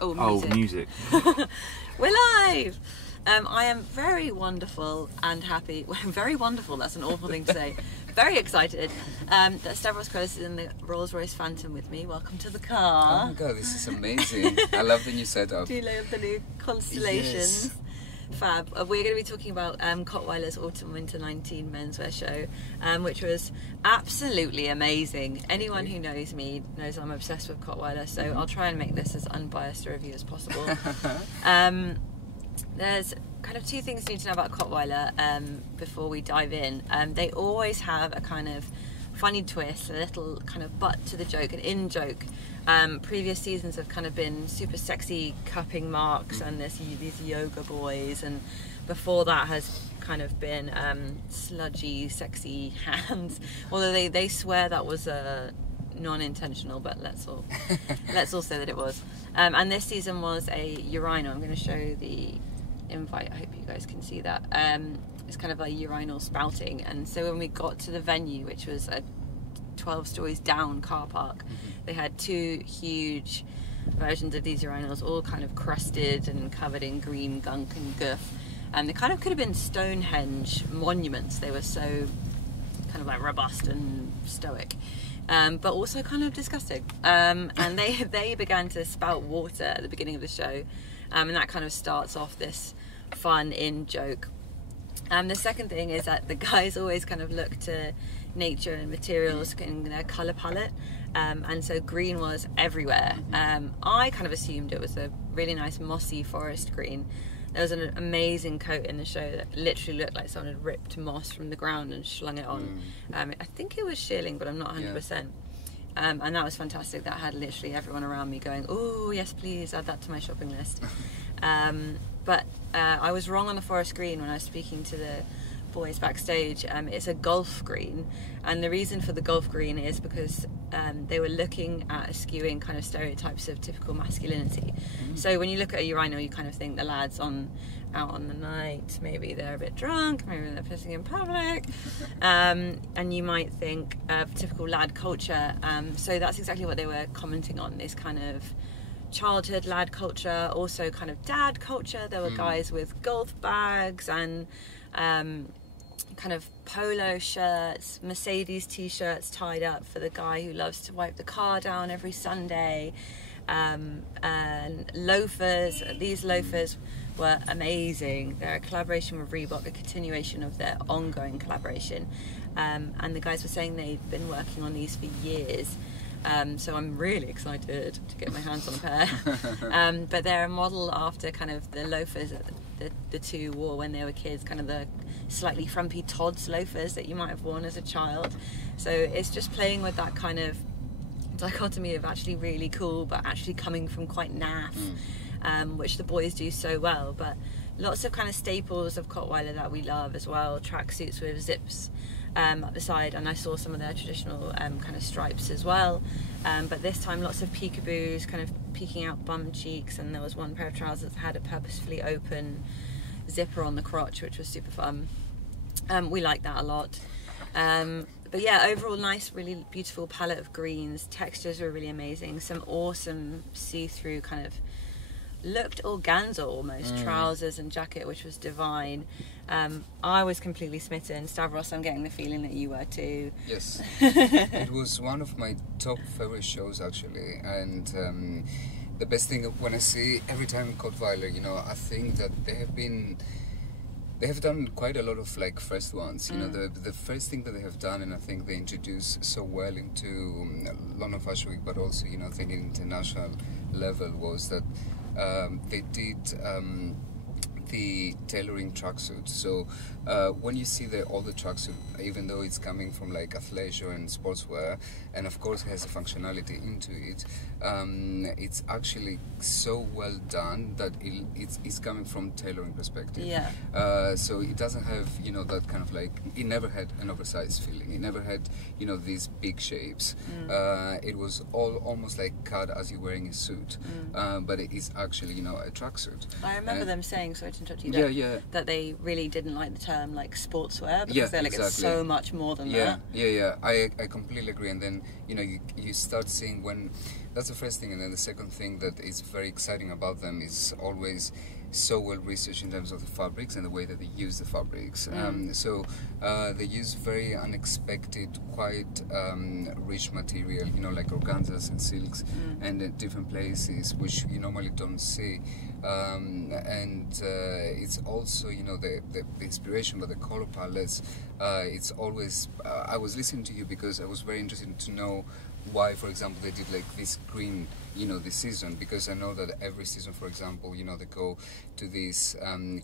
Oh, music. We're live! I am very wonderful and happy. Well, very wonderful, that's an awful thing to say. Very excited that Stavros is in the Rolls Royce Phantom with me. Welcome to the car. Oh my god, this is amazing. I love the new setup. Do you love the new constellations? Yes. Fab. We're going to be talking about COTTWEILER's Autumn Winter 19 menswear show, which was absolutely amazing. Anyone who knows me knows I'm obsessed with COTTWEILER, so I'll try and make this as unbiased a review as possible. There's kind of two things you need to know about COTTWEILER before we dive in. They always have a kind of funny twist, a little kind of butt to the joke, an in-joke. Previous seasons have kind of been super sexy cupping marks and there's these yoga boys, and before that has kind of been sludgy, sexy hands. Although they swear that was non-intentional, but let's all say that it was. And this season was a urinal. I'm going to show the invite. I hope you guys can see that. It's kind of a urinal spouting, and so when we got to the venue, which was a 12 stories down car park, they had two huge versions of these urinals, all kind of crusted and covered in green gunk and guff, and they kind of could have been Stonehenge monuments. They were so kind of like robust and stoic, but also kind of disgusting, and they began to spout water at the beginning of the show, and that kind of starts off this fun in joke. The second thing is that the guys always kind of look to nature and materials in their colour palette, and so green was everywhere. I kind of assumed it was a really nice mossy forest green. There was an amazing coat in the show that literally looked like someone had ripped moss from the ground and slung it on. I think it was shearling, but I'm not 100%. And that was fantastic. That had literally everyone around me going, "Oh yes, please add that to my shopping list." But I was wrong on the forest green when I was speaking to the boys backstage. It's a golf green, and the reason for the golf green is because they were looking at eschewing kind of stereotypes of typical masculinity. So when you look at a urinal, you kind of think the lads out on the night, maybe they're a bit drunk, maybe they're pissing in public, and you might think of typical lad culture. So that's exactly what they were commenting on, this kind of childhood lad culture, also kind of dad culture. There were guys with golf bags and kind of polo shirts, Mercedes t-shirts tied up for the guy who loves to wipe the car down every Sunday, and loafers. These loafers were amazing. They're a collaboration with Reebok, a continuation of their ongoing collaboration, and the guys were saying they'd been working on these for years. So I'm really excited to get my hands on a pair. But they're a model after kind of the loafers that the two wore when they were kids, kind of the slightly frumpy Todd's loafers that you might have worn as a child. So it's just playing with that kind of dichotomy of actually really cool but actually coming from quite naff, which the boys do so well. But lots of kind of staples of COTTWEILER that we love as well, tracksuits with zips up the side, and I saw some of their traditional kind of stripes as well, but this time lots of peekaboos kind of peeking out bum cheeks, and there was one pair of trousers that had a purposefully open zipper on the crotch, which was super fun. We like that a lot. But yeah, overall nice, really beautiful palette of greens. Textures were really amazing. Some awesome see-through kind of looked organza almost, trousers and jacket, which was divine. I was completely smitten. Stavros, I'm getting the feeling that you were too. Yes. It was one of my top favorite shows actually, and the best thing when I see every time COTTWEILER, you know, I think that they have done quite a lot of like first ones. You know, the first thing that they have done, and I think they introduced so well into London Fashion Week, but also, you know, thinking international level, was that they did the tailoring tracksuit. So when you see all the tracksuit, even though it's coming from like athleisure and sportswear, and of course has a functionality into it, it's actually so well done that it's coming from tailoring perspective. Yeah. So it doesn't have, you know, that kind of like, it never had an oversized feeling. It never had, you know, these big shapes. It was almost like cut as you're wearing a suit, but it is actually, you know, a tracksuit. I remember them saying, sorry to to interrupt you, that they really didn't like the term like sportswear, because they're like, it's so much more than that. I completely agree. And then, you know, you start seeing when, that's the first thing, and then the second thing that is very exciting about them is always so well researched in terms of the fabrics and the way that they use the fabrics. So they use very unexpected, quite rich material, you know, like organzas and silks, and at different places which you normally don't see. And it's also, you know, the inspiration, but the color palettes. It's always. I was listening to you because I was very interested to know why, for example, they did like this green, you know, this season, because I know that every season, for example, you know, they go to these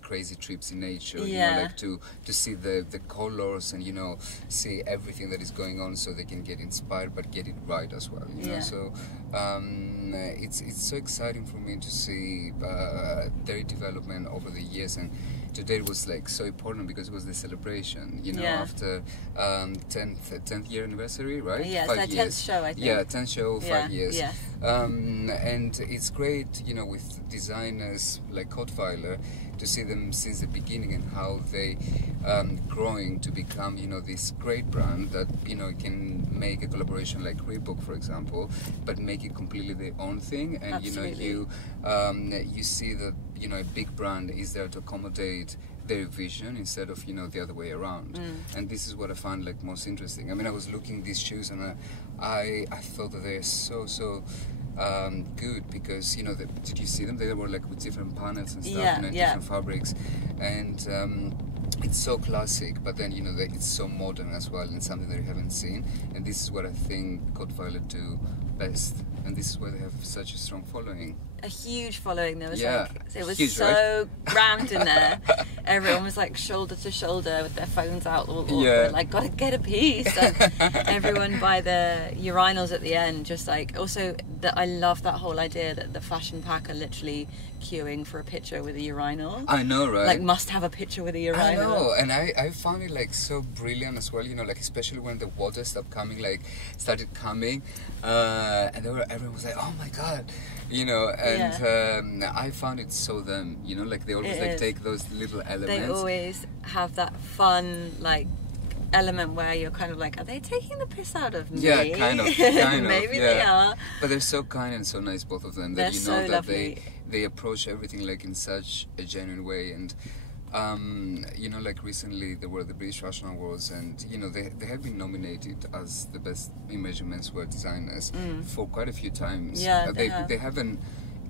crazy trips in nature, you know, like to see the colors and, you know, see everything that is going on, so they can get inspired but get it right as well, you know. So it's so exciting for me to see their development over the years. And today it was like so important because it was the celebration, you know, after 10th year anniversary, right? Yeah, it's their 10th show, I think. Yeah, 10th show, 5 years. And it's great, you know, with designers like COTTWEILER, to see them since the beginning and how they growing to become, you know, this great brand that, you know, can make a collaboration like Reebok, for example, but make it completely their own thing. And Absolutely. you know, you see that, you know, a big brand is there to accommodate their vision instead of, you know, the other way around. And this is what I find like most interesting. I mean, I was looking at these shoes and I thought that they're so good, because, you know, did you see them? They were like with different panels and stuff, and different fabrics, and it's so classic, but then, you know, it's so modern as well, and something that you haven't seen. And this is what I think COTTWEILER do best, and this is why they have such a strong following. A huge following. There was like, it was huge, so rammed in there. Everyone was like shoulder to shoulder with their phones out, all like, gotta get a piece. And everyone by the urinals at the end, just like, also that I love that whole idea that the fashion pack are literally queuing for a picture with a urinal. I know, right? Like, must have a picture with a urinal. I know, and I found it like so brilliant as well, you know, like especially when the water started coming, and everyone was like, oh my god, you know, and I found it so them, you know, like they always take those little elements. They always have that fun, like, element where you're kind of like, are they taking the piss out of me? Yeah, kind of. Maybe they are. But they're so kind and so nice, both of them, that They're you know so that lovely. they approach everything like in such a genuine way. And you know, like recently there were the British Fashion Awards, and you know they have been nominated as the best emerging menswear designers for quite a few times. Yeah, they haven't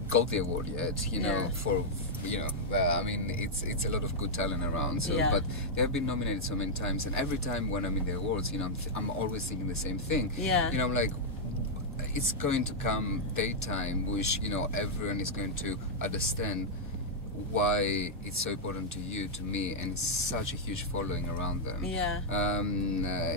got the award yet, you know, for, you know, I mean, it's a lot of good talent around, so, but they have been nominated so many times, and every time when I'm in the awards, you know, I'm always thinking the same thing. Yeah. You know, I'm like, it's going to come daytime, which, you know, everyone is going to understand why it's so important to you, to me, and it's such a huge following around them. Yeah.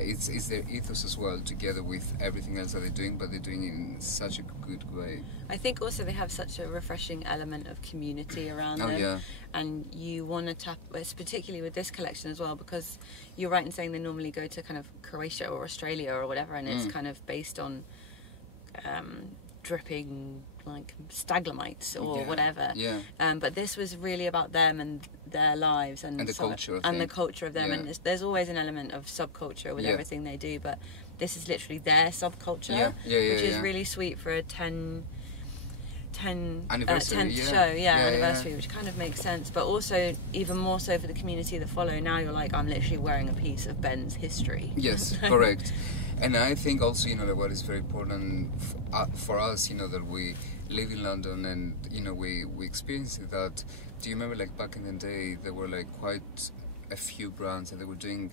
It's their ethos as well, together with everything else that they're doing, but they're doing it in such a good way. I think also they have such a refreshing element of community around them. Yeah. And you want to tap, particularly with this collection as well, because you're right in saying they normally go to kind of Croatia or Australia or whatever, and it's kind of based on dripping like staglamites or whatever. Yeah. But this was really about them and their lives and the culture. The culture of them. And there's always an element of subculture with everything they do, but this is literally their subculture, which is really sweet for a 10th show, anniversary, which kind of makes sense, but also even more so for the community that follow. Now you're like, I'm literally wearing a piece of Ben's history. Yes, correct. And I think also, you know, that what is very important for us, you know, that we live in London and, you know, we experience that. Do you remember, like, back in the day, there were, like, quite a few brands and they were doing,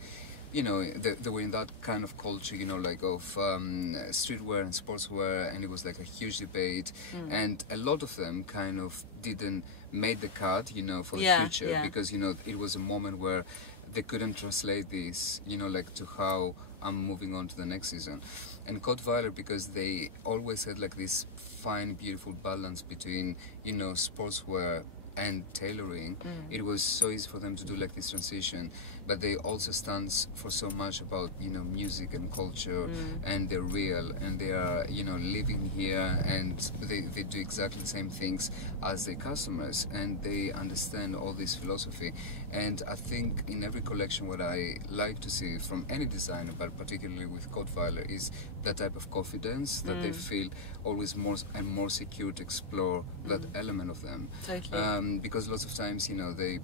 you know, they were in that kind of culture, you know, like of streetwear and sportswear, and it was like a huge debate. And a lot of them kind of didn't make the cut, you know, for the future, because, you know, it was a moment where they couldn't translate this, you know, like to how I'm moving on to the next season. And COTTWEILER, because they always had like this fine, beautiful balance between, you know, sportswear and tailoring, it was so easy for them to do like this transition. But they also stands for so much about, you know, music and culture, and they're real, and they are, you know, living here, and they do exactly the same things as their customers, and they understand all this philosophy. And I think in every collection, what I like to see from any designer, but particularly with COTTWEILER, is that type of confidence that they feel always more and more secure to explore that element of them. Totally. Because lots of times, you know, the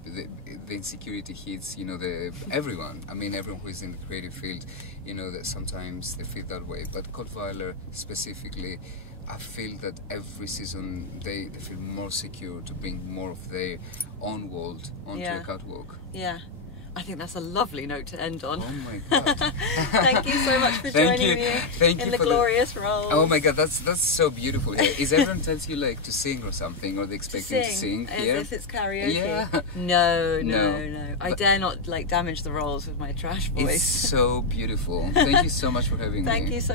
insecurity hits, you know, everyone. I mean, everyone who is in the creative field, you know, that sometimes they feel that way. But COTTWEILER specifically, I feel that every season they feel more secure to bring more of their own world onto a catwalk. Yeah. I think that's a lovely note to end on. Oh my God. Thank you so much for joining me in the glorious Rolls. Oh my God, that's so beautiful. Is everyone tells you like to sing or something, or they expect you to sing? As if it's karaoke. Yeah. No. I dare not like damage the Rolls with my trash voice. It's so beautiful. Thank you so much for having me. Thank you so